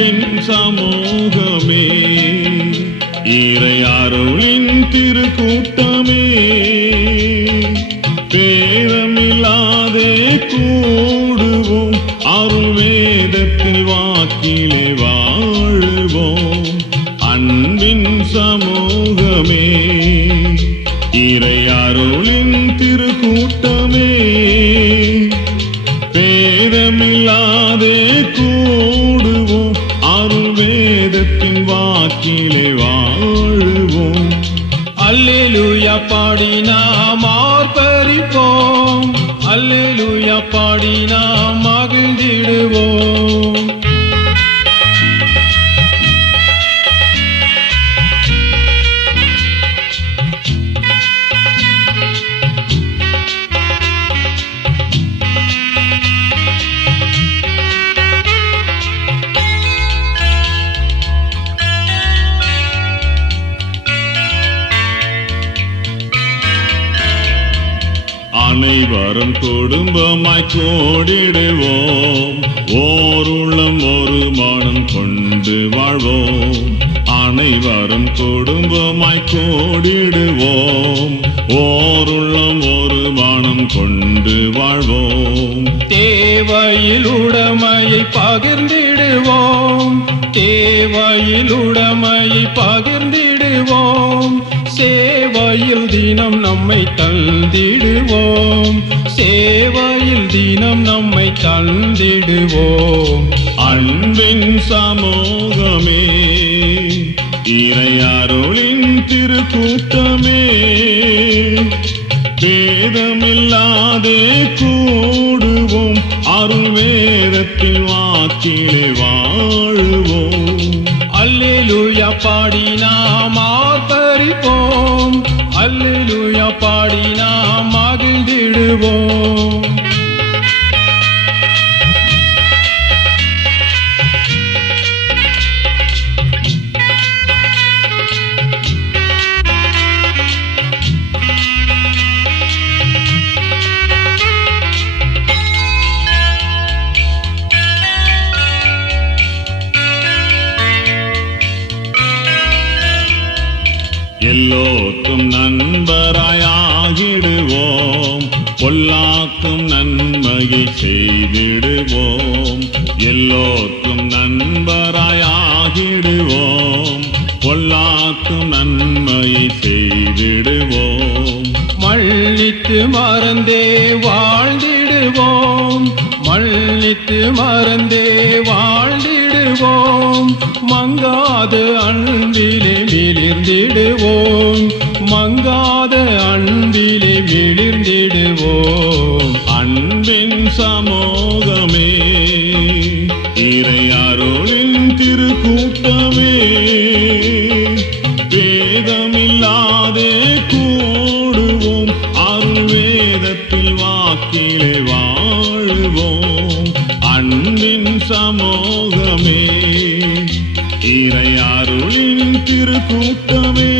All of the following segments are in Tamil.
அன்பின் சமூகமே, இறை அருளின் திருக்கூட்டமே, பேதமில்லாதே கூடுவோம், அருள் வேதத்தில் வாக்கிலே வாழுவோம். அன்பின் சமூகமே, இறை அருளின் திருக்கூட்டமே, பேதமில்லாதே கூடுவோம், அருள் வேதத்தின் வாக்கிலே வாழுவோம். அல்லேலூயா பாடி நாம் ஆர்ப்பரிப்போம், அல்லேலூயா பாடி நாம் மகிழ்ந்திடுவோம். அனைவரும் குடும்பமாய் கோடிடுவோம், ஓருள்ளம் ஒரு மனம் கொண்டு வாழ்வோம். அனைவரும் குடும்பமாய் கோடிடுவோம், ஓருள்ளம் ஒரு மனம் கொண்டு வாழ்வோம். தேவையில் உடைமையை பகிர்ந்திடுவோம், தேவையில் உடைமையை பகிர்ந்திடுவோம். சேவையில் தினம் நம்மை தந்திடுவோம், சேவையில் தினம் நம்மை தந்திடுவோம். அன்பின் சமூகமே, இறை அருளின் திருக்கூட்டமே, பேதமில்லாதே கூடுவோம், அருள் வேதத்தில் வாக்கிலே வாழுவோம். அல்லேலூயா பாடி நாம் ஆர்ப்பரிப்போம், அல்லேலூயா பாடி நாம் மகிழ்ந்திடுவோம். எல்லோருக்கும் நண்பராயாகிடுவோம், பொல்லாக்கும் நன்மையை செய்திடுவோம். எல்லோருக்கும் நண்பராயாகிடுவோம், பொல்லாக்கும் நன்மையை செய்திடுவோம். மன்னித்து மறந்தே வாழ்ந்திடுவோம், மன்னித்து மறந்தே வாழ்ந்திடுவோம். மங்காத அன்பிலே மிளிர்ந்திடுவோம், மங்காத அன்பிலே மிளிர்ந்திடுவோம். அன்பின் சமூகமே, இறை அருளின் திருக்கூட்டமே, பேதமில்லாதே கூடுவோம், அருள் வேதத்தில் வாக்கிலே வாழுவோம். அன்பின் சமூகமே, இறை அருளின் திருக்கூட்டமே,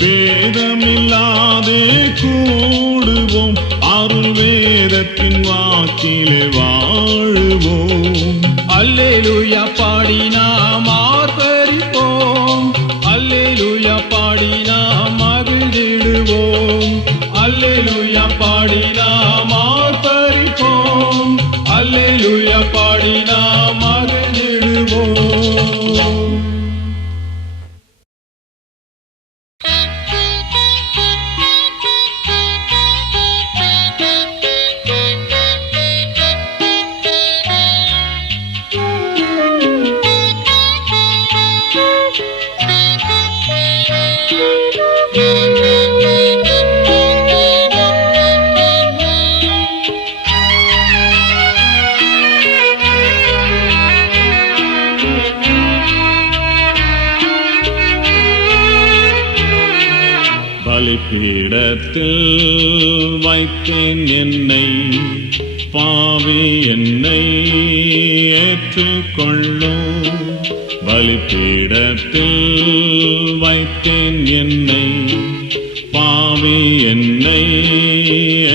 பேதமில்லாதே கூடுவோம், அருள் வேதத்தின் வாக்கிலே வாழுவோம். அல்லேலூயா பாடி நாம் ஆர்ப்பரிப்போம், அல்லேலூயா பாடி நாம் மகிழ்ந்திடுவோம். அல்லேலூயா பாடி நாம் ஆர்ப்பரிப்போம், அல்லேலூயா பாடி நாம் மகிழ்ந்திடுவோம். பலிபீடத்தில் வைத்தேன் என்னை, பாவி என்னை ஏற்றுக்கொள்ளும். பலிபீடத்தில் வைத்தேன் என்னை, பாவி என்னை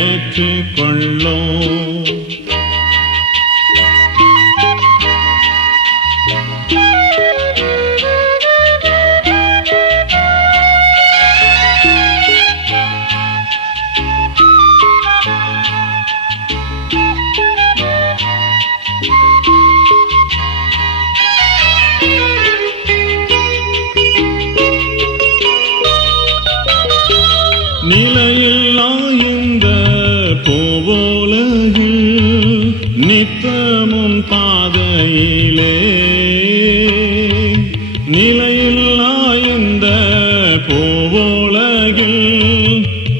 ஏற்றுக்கொள்ளும். நிலையில்லா இந்த பூவுலகில் நித்தமும் பாதையிலே நிலையில்லா இந்த பூவுலகில்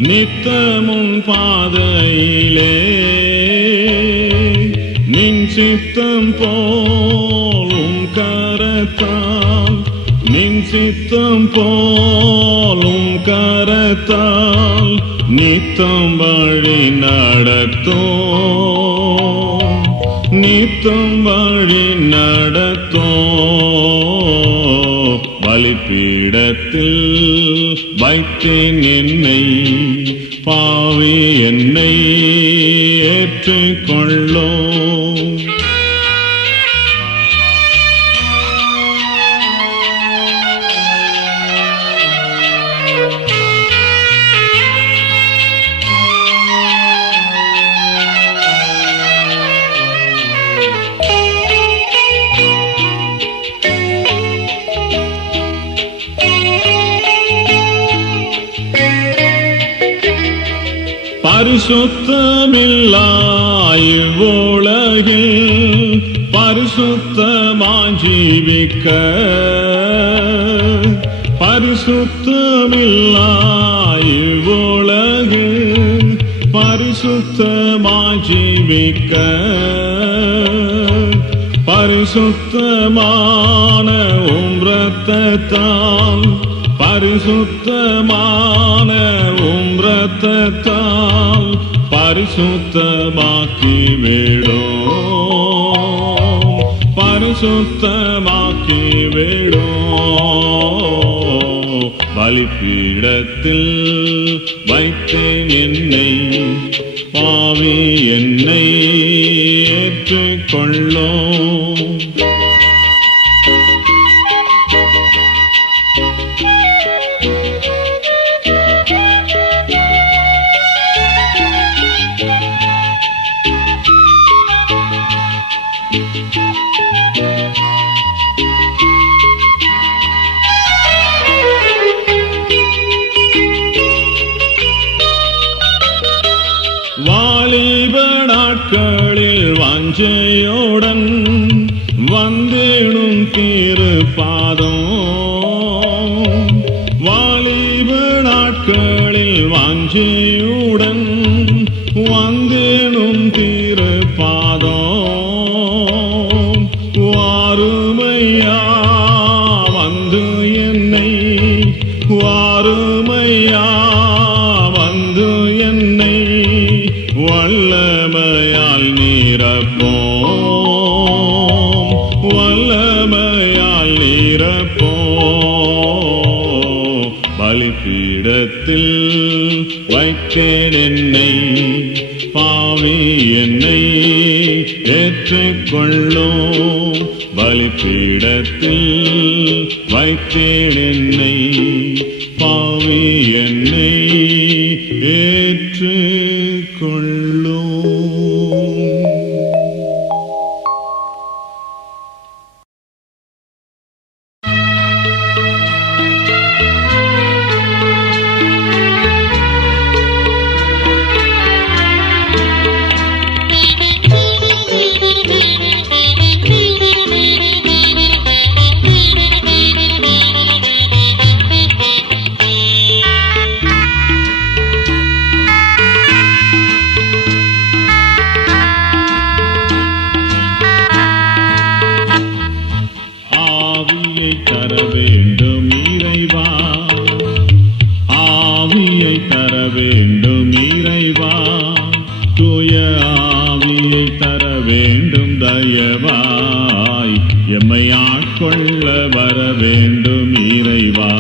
நித்தமும் பாதையிலே நின் சித்தம் போலும் கரத்தால் நின் சித்தம் போலும் கரத்தால் நித்தம் வழி நடத்தும் நித்தம் வழி நடத்தும் பலிபீடத்தில் வைத்தேன் என்னை பாவி என்னை ஏற்றுக்கொள்ளும் பரிசுத்தமில்லா இவ்வுலகில் பரிசுத்தமாய் ஜீவிக்க பரிசுத்தமில்லா இவ்வுலகில் பரிசுத்தமாய் ஜீவிக்க பரிசுத்தமான இரத்தத்தால் பரிசுத்தமான இரத்தத்தால் பரிசுத்தமாக்கி விடும் பரிசுத்தமாக்கி விடும் பலிபீடத்தில் வைத்தேன் என்னை பாவி என்னை ஏற்றுக்கொள்ளும் வாலிப நாட்களில் வாஞ்சையுடன் வந்தேனும் திருப்பாதம் வாலிப நாட்களில் வாஞ்சையுடன் வந்தேனும் திருப்பாதம் வாருமையா வந்து என்னை வாருமையா வந்து என்னை வல்லமையால் நீரப்போம் வல்லமையால் நீரப்போம் பலிபீடத்தில் வைத்தேன் என்னை பாவி என்னை ஏற்றுக்கொள்ளும் பலிபீடத்தில் வைத்தேன் என்னை பாவி என்னை ஏற்றுக்கொள்ளும் ஆவியை தர வேண்டும் இறைவா ஆவியை தர வேண்டும் இறைவா தூய ஆவியை தர வேண்டும் தயவாய் எம்மை ஆட்கொள்ள வர வேண்டும் இறைவா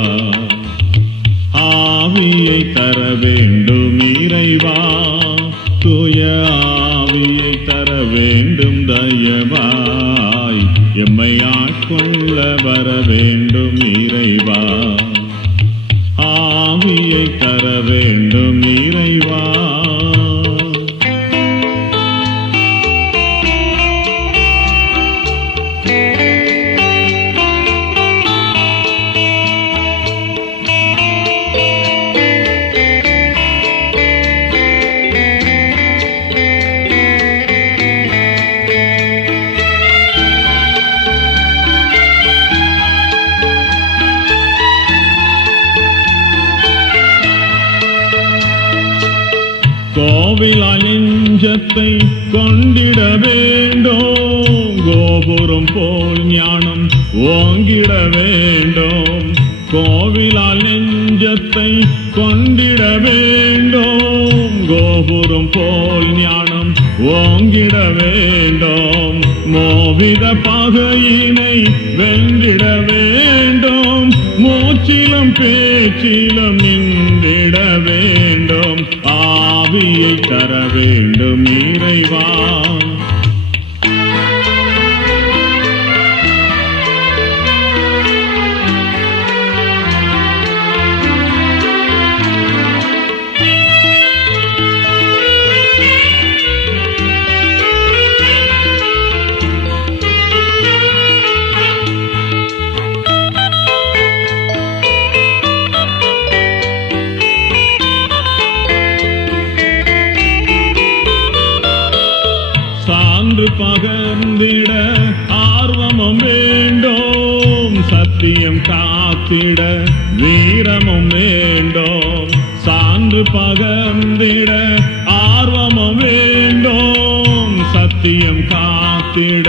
ஆவியை தர வேண்டும் இறைவா தூய ஆவியை தர வேண்டும் தயவாய் எம்மை ஆட்கொள்ள வர வேண்டும் இறைவா ஆவியை தர வேண்டும் இறைவா கோவிலாய் நெஞ்சத்தை கொண்டிட வேண்டும், கோபுரம் போல் ஞானம் ஓங்கிட வேண்டும். கோவிலால் நெஞ்சத்தை கொண்டிட வேண்டும், கோபுரம் போல் ஞானம் ஓங்கிட வேண்டும். மோவித பகையினை வென்றிட வேண்டும், மூச்சிலும் பேச்சிலும் நின்றிட வேண்டும். ஆவியை தர வேண்டும் இறைவா. சான்று பகர்ந்திட ஆர்வமும் வேண்டும், சத்தியம் காத்திட வீரமும் வேண்டும். சான்று பகர்ந்திட ஆர்வமும் வேண்டும், சத்தியம் காத்திட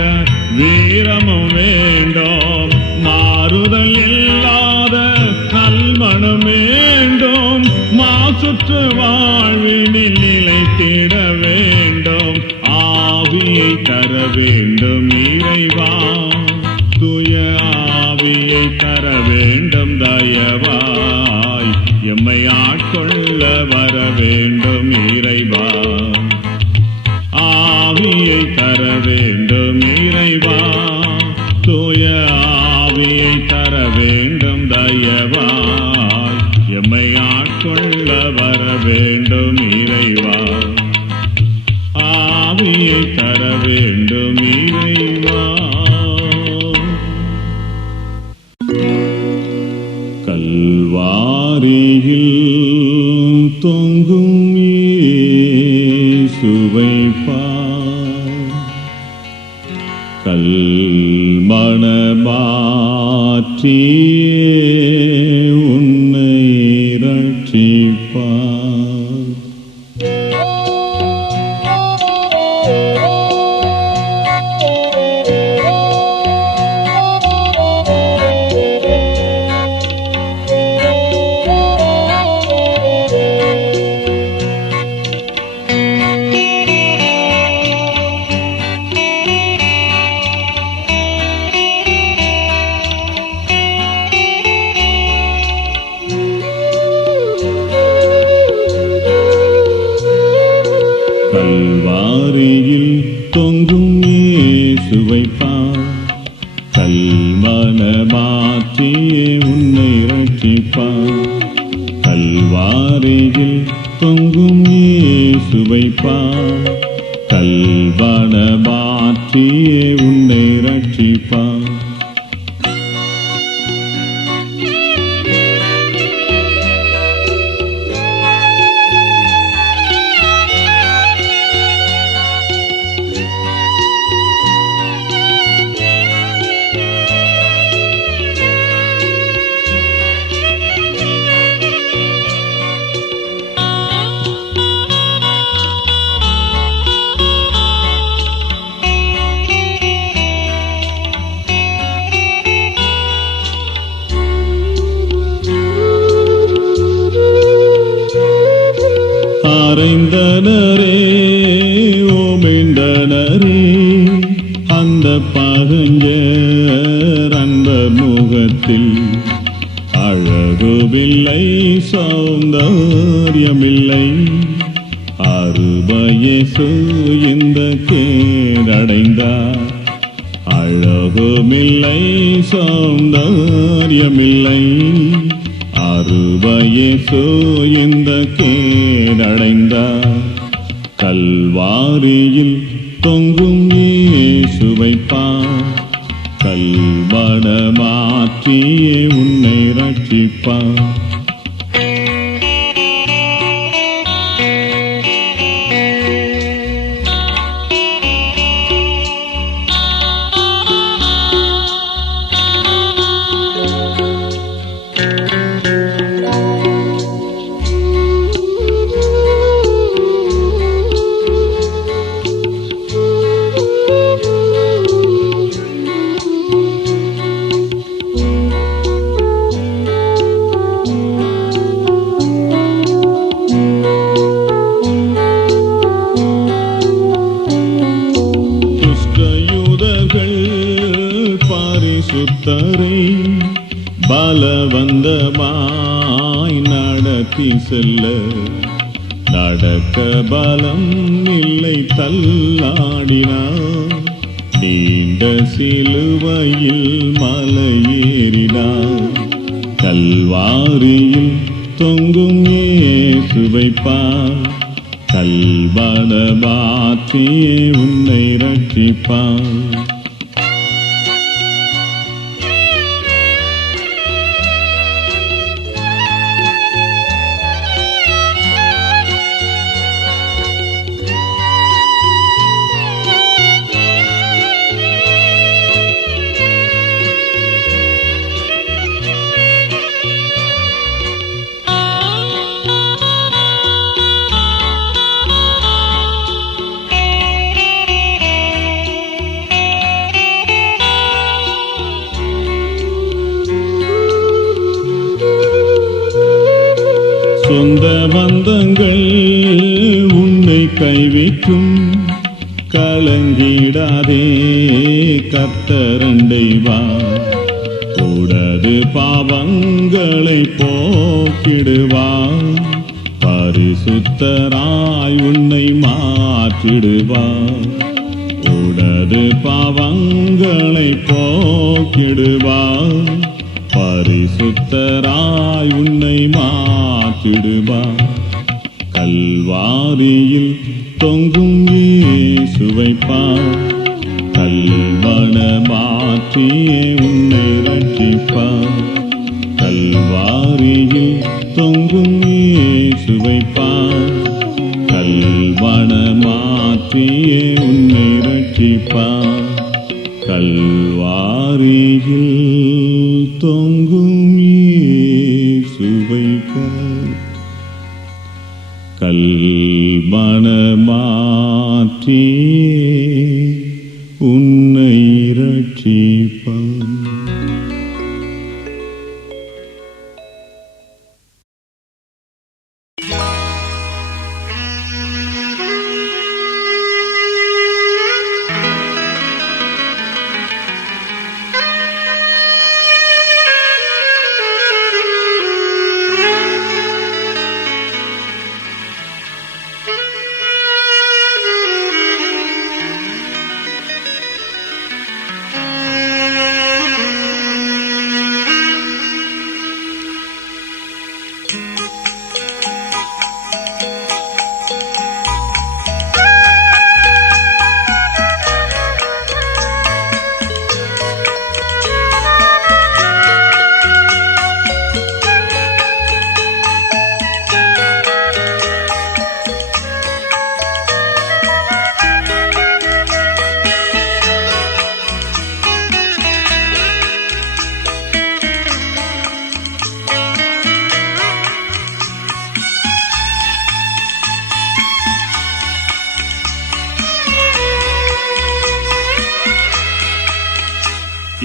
வீரமும் வேண்டும். மாறுதல் இல்லாத நல்மணம் வேண்டும், மாசுற்ற வாழ்வினில் நிலைத்திட வேண்டும். ஆவியை தர வேண்டும் இறைவா, தூய ஆவியை தர வேண்டும் தயவாய். எம்மை ஆட்கொள்ள வர வேண்டும் இறைவா. ஆவியை தர வேண்டும் இறைவா, தூய ஆவியை தர வேண்டும் தயவாய். எம்மை ஆட்கொள்ள வர வேண்டும் இறைவா. ஆவியை தர வேண்டும் இறைவா. கல்வாரியில் தொங்கும் இயேசுவை பார், கல்மணமாற்றியே உன்னை ரட்சிப்பார். கல்வாரியில் தொங்கும் இயேசுவை பார், கல்மணமாற்றியே உன்னை ரட்சிப்பார். கல்வாரியில் தொங்கும் இயேசுவை பார், கல்மணமாற்றியே உன்னை ரட்சிப்பார். அறைந்தனரே ஓமெண்டனரே அந்த பகஞ்சர் அன்பர் முகத்தில், அழகுமில்லை சௌந்தர்யமில்லை, அருபயேசு இந்த கேடடைந்தார். அழகுமில்லை சௌந்தர்யமில்லை, அருபயேசு இந்த கேடடைந்தார். கல்வாரியில் தொங்கும் இயேசுவை பார், கல்மணமாற்றியே உன்னை ரட்சிப்பார். செல்ல நடக்க பலம் இல்லை தள்ளாடினார். நீண்ட சிலுவையில் மலையேறினார். கல்வாரியில் தொங்கும் இயேசுவை பார். கல்வன மாற்றி உன்னை ரட்சிப்பார். சொந்த பந்தங்கள் உன்னை கைவிக்கும். கலங்கிடாதே கர்த்தரண்டை வா. உனது பாவங்களை போக்கிடுவார். பரிசுத்தராய் உன்னை மாற்றிடுவார். உனது பாவங்களை போக்கிடுவார். பரிசுத்தராய் உன்னை மாற்றிடுவார். கல்வாரியில் தொங்கும் இயேசுவை பார். கல்வன மாற்றி உன்னை ரட்சிப்பார். கல்வாரியில் தொங்கும் இயேசுவை பார். கல்வன மாற்றி உன்னை ரட்சிப்பார். கல்வாரியில் தொங்கும் இயேசுவை பார். கல்வன மாற்றி உன்னை ரட்சிப்பார்.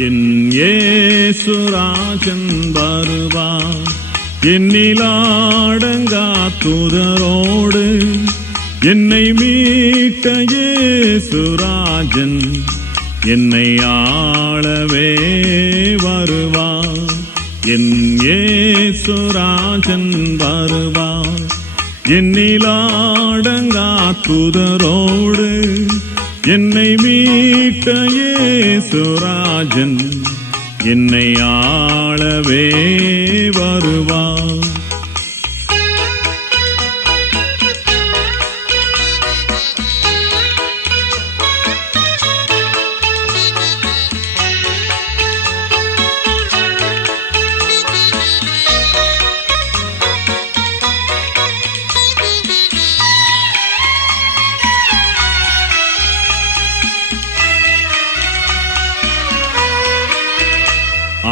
என் இயேசுராஜன் வருவார். என்னிலாடங்கா தூதரோடு என்னை மீட்ட இயேசுராஜன் என்னை ஆளவே வருவார். என் இயேசுராஜன் வருவார். என்னிலாடங்கா தூதரோடு என்னை மீட்ட இயேசுராஜன் என்னை ஆளவே வருவார்.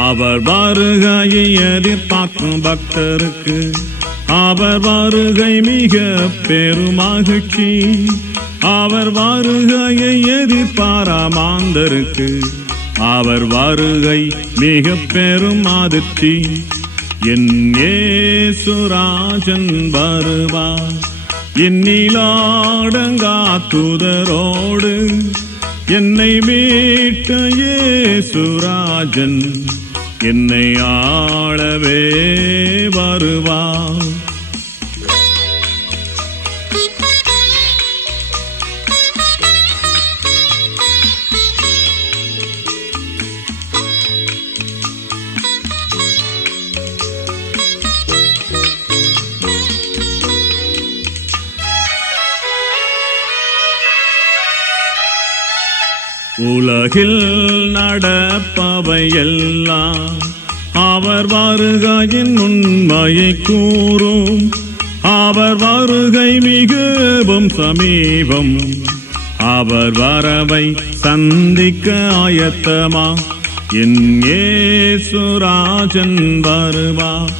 அவர் வருகையை எதிர்பார்க்கும் பக்தருக்கு அவர் வருகை மிக பெருமகிழ்ச்சி. அவர் வருகையை எதிர்பாரா மாந்தருக்கு அவர் வருகை மிக பெரும் அதிர்ச்சி. என் இயேசுராஜன் வருவார். என்னிலாடங்கா தூதரோடு என்னை மீட்ட இயேசுராஜன் என்னை ஆளவே வருவார். உலகில் நடப்பவையெல்லாம் அவர் வருகையின் உண்மையை கூறும். அவர் வருகை மிகவும் சமீபம். அவர் வரவை சந்திக்க ஆயத்தமா. என் இயேசுராஜன் வருவார்.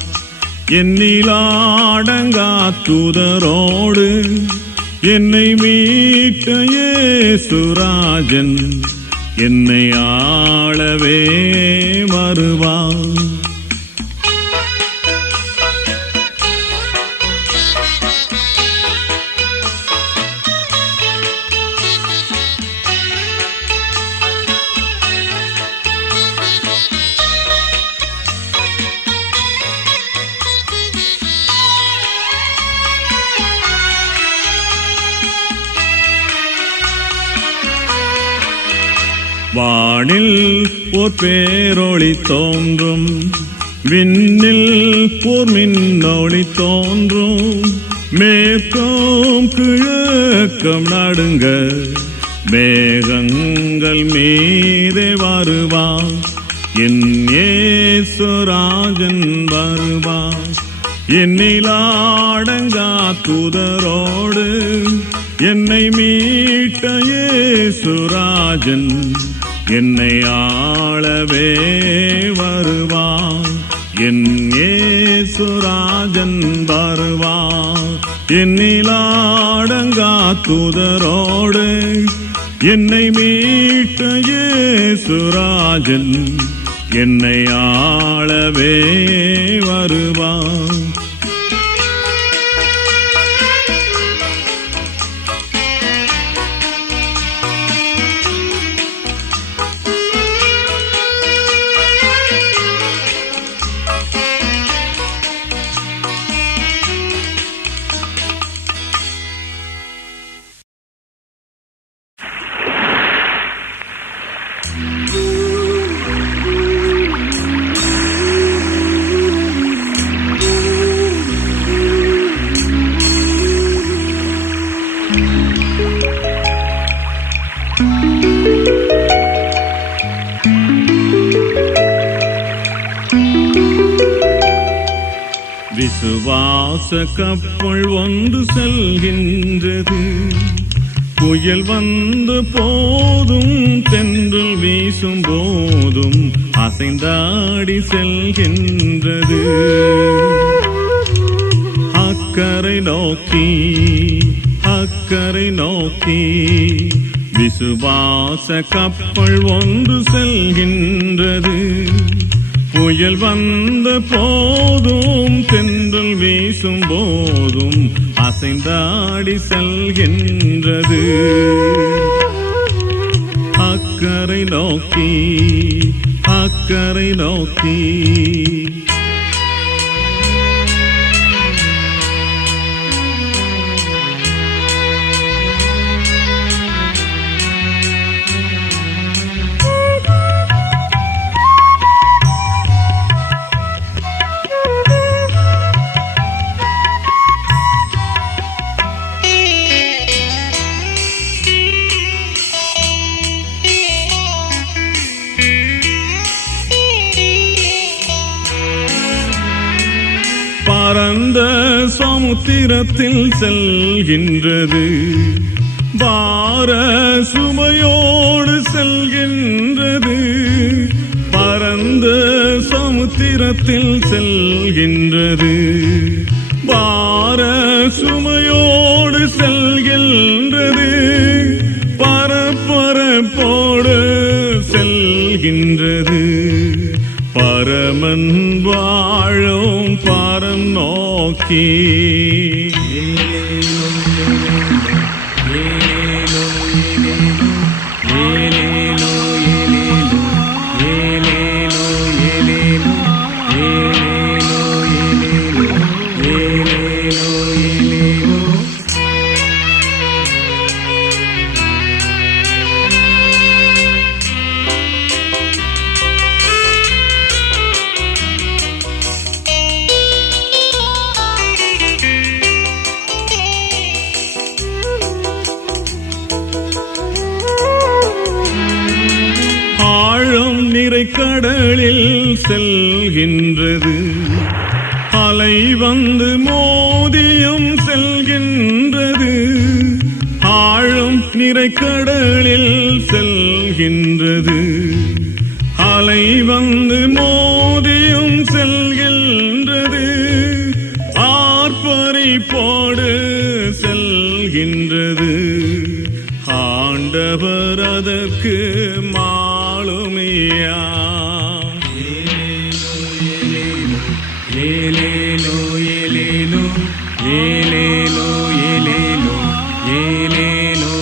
என்னிலாடங்கா தூதரோடு என்னை மீட்ட இயேசுராஜன் என்னை ஆளவே வருவார். வானில் ஓர் பேரொளி தோன்றும். விண்ணில் ஓர் மின்னொளி தோன்றும். மேற்கும் கிழக்கம் நடுங்க மேகங்கள் மீதே வருவார். என் இயேசுராஜன் வருவார். என்னிலாடங்கா தூதரோடு என்னை மீட்ட இயேசுராஜன் என்னை ஆளவே வருவார். என் இயேசுராஜன் வருவார். என்னிலாடங்கா தூதரோடு என்னை மீட்ட இயேசுராஜன் என்னை ஆளவே வருவார். விசுவாச கப்பல் ஒன்று செல்கின்றது. புயல் வந்த போதும் தென்றல் வீசும் போதும் அசைந்தாடி செல்கின்றது. அக்கரை நோக்கி அக்கரை நோக்கி விசுவாச கப்பல் ஒன்று செல்கின்றது. புயல் வந்த போதும் தென்றல் வீசும் போதும் அசைந்தாடி செல்கின்றது. அக்கரை நோக்கி அக்கரை நோக்கி பரந்த சமுத்திரத்தில் செல்கின்றது. பார சுமையோடு செல்கின்றது. பரந்த சமுத்திரத்தில் செல்கின்றது. பார சுமையோடு செல்கின்றது. பரப்பரப்போடு செல்கின்றது. பரமன் வாழும் பரம் நோக்கி நீரைக்கடலில் செல்கின்றது. அலை வந்து மோதியும் செல்கின்றது. ஆழும் நிறைக்கடலில் செல்கின்றது. அலை வந்து மோதியும் செல்கின்றது. ஆர்ப்பரிப்போடு செல்கின்றது. ஆண்டவர் அதற்கு மாலுமியா. ஏலேலோ ஏலேலோ ஏலேலோ ஏலேலோ ஏலேலோ ஏலேலோ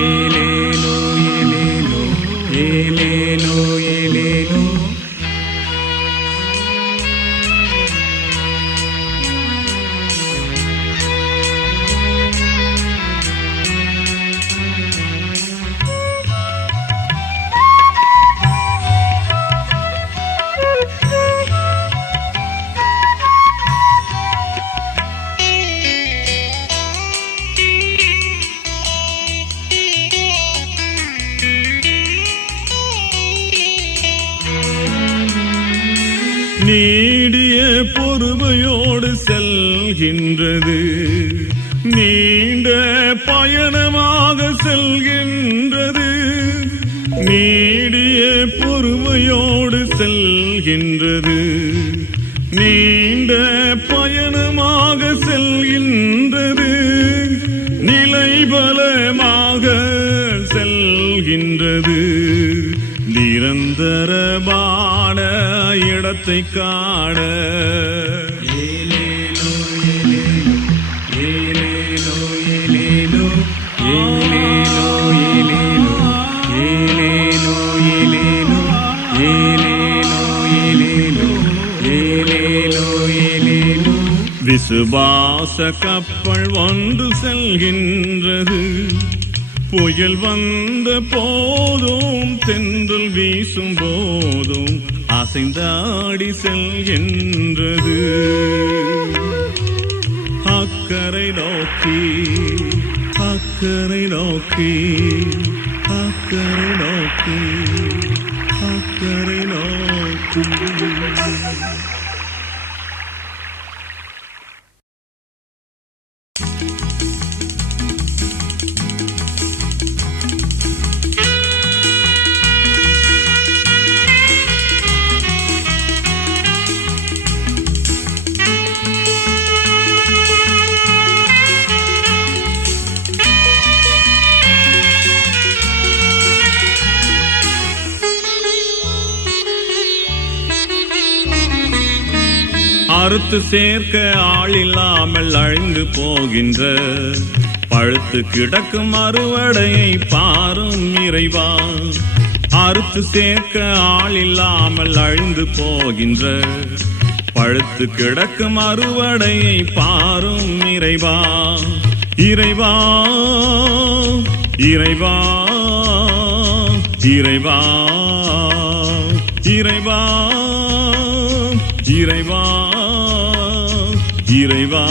ஏலேலோ ஏலேலோ ஏலேலோ ஏலேலோ. நீடிய பொறுமையோடு செல்கின்றது. நீண்ட பயணமாக செல்கின்றது. நீடிய பொறுமையோடு செல்கின்றது. நீண்ட பயணமாக செல்கின்றது. நிலைபலமாக செல்கின்றது. நிரந்தரமான இடத்தை காண. ஏலேலோ ஏலேலோ ஏலேலோ ஏலேலோ ஏலேலோ ஏலேலோ ஏலேலோ ஏலேலோ ஏலேலோ ஏலேலோ ஏலேலோ. விசுவாச கப்பல் ஒன்று செல்கின்றது. புயல் வந்த போதும் தென்றல் வீசும் போதும் அசைந்தாடி செல்கின்றது. அக்கரை நோக்கி அக்கரை நோக்கி அக்கரை நோக்கி அக்கரை நோக்கி. அறுத்து சேர்க்க ஆள் இல்லாமல் அழிந்து போகின்ற பழுத்து கிடக்கும் அறுவடையை பாரும் இறைவா. அறுத்து சேர்க்க ஆள் இல்லாமல் அழிந்து போகின்ற பழுத்து கிடக்கும் அறுவடையை பாரும் இறைவா. இறைவா இறைவா இறைவா இறைவா இறைவா இறைவா.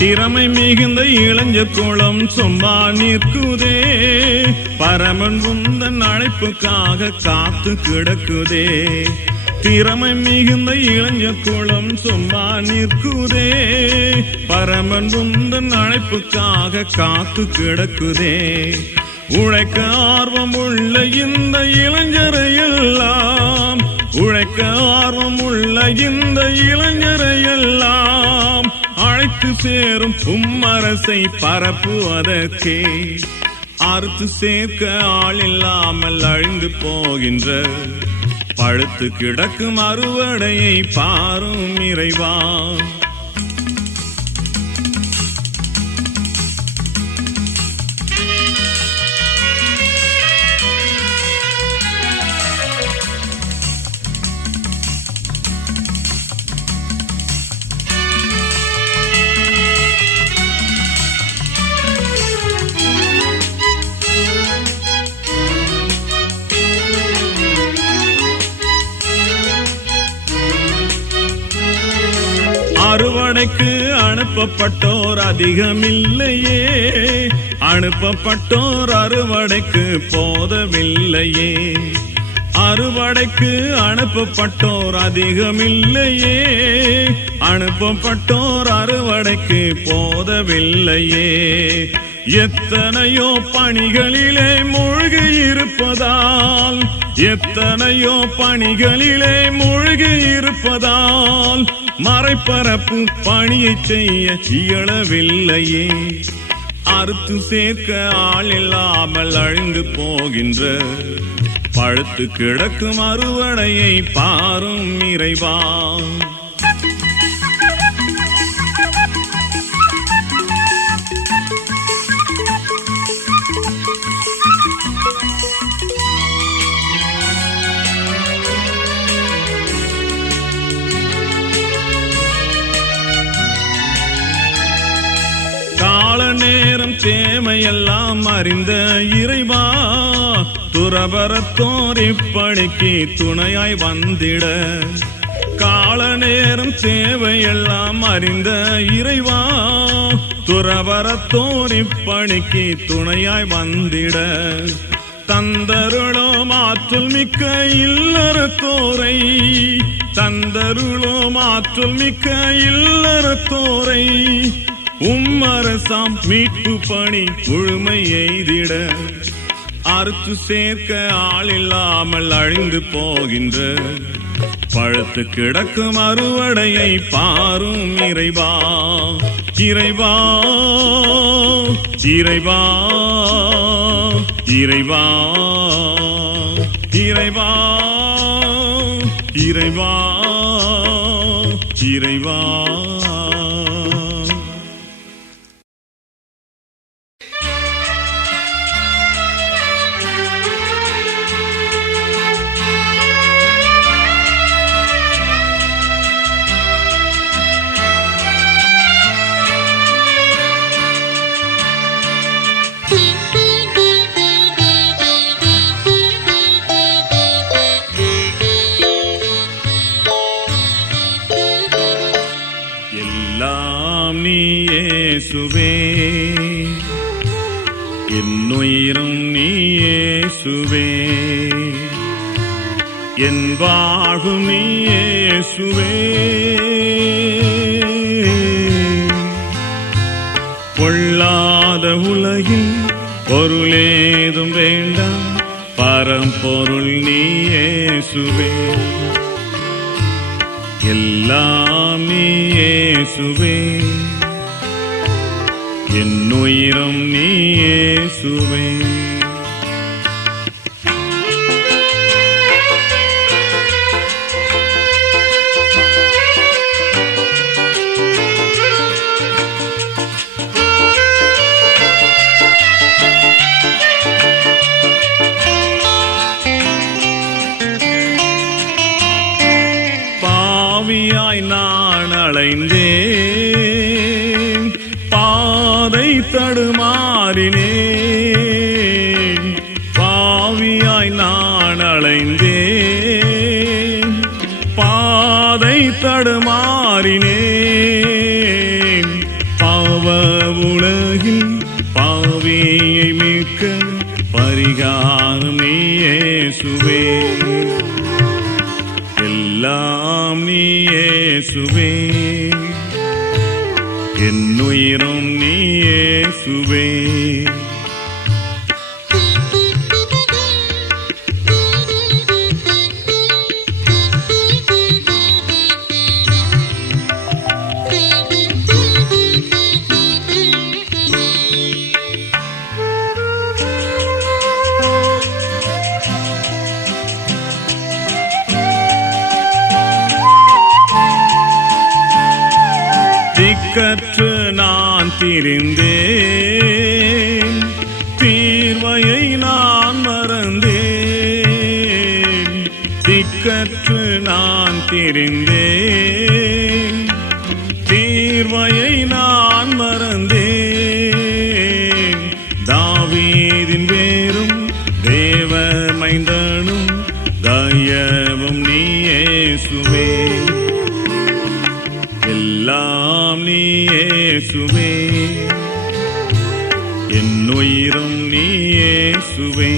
திறமை மிகுந்த இளைஞர் குளம் சும்மா நிற்குதே. பரமன் உந்தன் அழைப்புக்காக காத்து கிடக்குதே. திறமை மிகுந்த இளைஞர் குளம் சும்மா நிற்குதே. பரமன் உந்தன் அழைப்புக்காக காத்து கிடக்குதே. உழைக்க ஆர்வம் உள்ள இந்த இளைஞரை எல்லாம், உழைக்க ஆர்வம் உள்ள இந்த இளைஞரை எல்லாம் அழைத்து சேரும் உம்மரசை பரப்புவதற்கே. அறுத்து சேர்க்க ஆள் இல்லாமல் அழிந்து போகின்ற பழுத்து கிடக்கும் அறுவடையை பாரும் இறைவா. அறுவடைக்கு அனுப்பப்பட்டோர் அதிகமில்லையே, அனுப்பப்பட்டோர் அறுவடைக்கு போதவில்லையே. அறுவடைக்கு அனுப்பப்பட்டோர் அதிகமில்லையே, அனுப்பப்பட்டோர் அறுவடைக்கு போதவில்லையே. எத்தனையோ பணிகளிலே மூழ்கி இருப்பதால், எத்தனையோ பணிகளிலே மூழ்கி இருப்பதால் மறைபரப்பு பணியை செய்ய இயலவில்லையே. அறுத்து சேர்க்க ஆள் இல்லாமல் அழிந்து போகின்ற பழுத்து கிடக்கும் அறுவடையை பாரும் இறைவா. கால நேரம் தேமையெல்லாம் அறிந்த இறைவா, துறவரத்தோர் இப்பணிக்கு துணையாய் வந்திட. கால நேரம் தேவையெல்லாம் அறிந்த இறைவா, துறவரத்தோர் இப்பணிக்கு துணையாய் வந்திட. தந்தருளோ ஆற்றல் மிக்க இல்லறத்தோரை, தந்தருளோ ஆற்றல் மிக்க இல்லறத்தோரை உம்மரசாம் மீட்பு பணி முழுமை எய்திட. அறுத்து சேர்க்க ஆள் இல்லாமல் அழிந்து போகின்ற பழுத்து கிடக்கும் அறுவடையை பாரும் இறைவா. இறைவா இறைவா இறைவா இறைவா இறைவா இறைவா. எல்லாம் நீயே சுவே, என்னுயிரும் நீயே சுவே, என் வாழ்வும் நீயே சுவே. பொல்லாத உலகில் பொருளேதும் வேண்டாம், பரம்பொருள் நீயே சுவே. எல்லாம் நீயே சுவே, என்னுயிரும் நீயே சுவே. பாவியாய் நான் அலைந்தேன், பாதை தடுமாறினேன். பாவியாய் நான் அலைந்தேன், பாதை தடுமாறினேன். பாவ உலகில் பாவியை மீட்க பரிகாரம் நீயே சுவே. எல்லாம் நீயே சுவே, என்னுயிரும் நீயே சுவே. திக்கற்று நான் திரிந்தேன், தீர்வையை நான் மறந்தேன். திக்கற்று நான் திரிந்தேன், தீர்வையை நான் மறந்தேன். தாவீதின் வேரும் தேவ மைந்தனும் தயவும் நீயே சுவே. எல்லாம் நீ இயேசுவே, என் உயிரும் நீ இயேசுவே.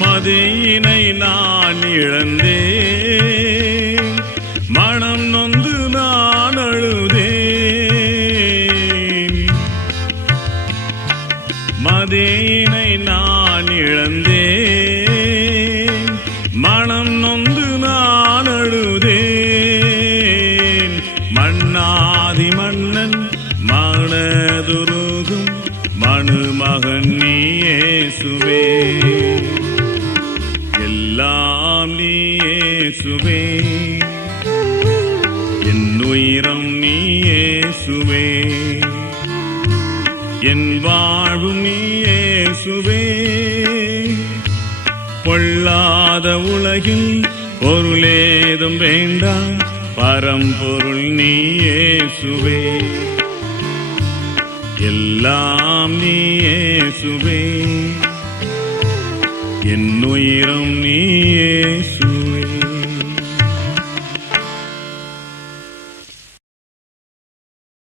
மதியினை நான் இழந்தேன், மனம் நொந்து நான் அழுதேன். மதியினை நான் இழந்தேன், மனம் நொந்து நான் அழுதேன். மன்னாதி மன்னன் மனதுருகும் மணுமகன் நீ இயேசுவே, எல்லாம் நீ இயேசுவே, என் உயிரம் நீ இயேசுவே, என் வாழ்வும் நீ இயேசுவே. பொல்லாத உலகில் பொருளேதும் வேண்டாம், பரம்பொருள் நீ இயேசுவே, எல்லாம் நீ இயேசுவே, என் உயிரும் நீ இயேசுவே.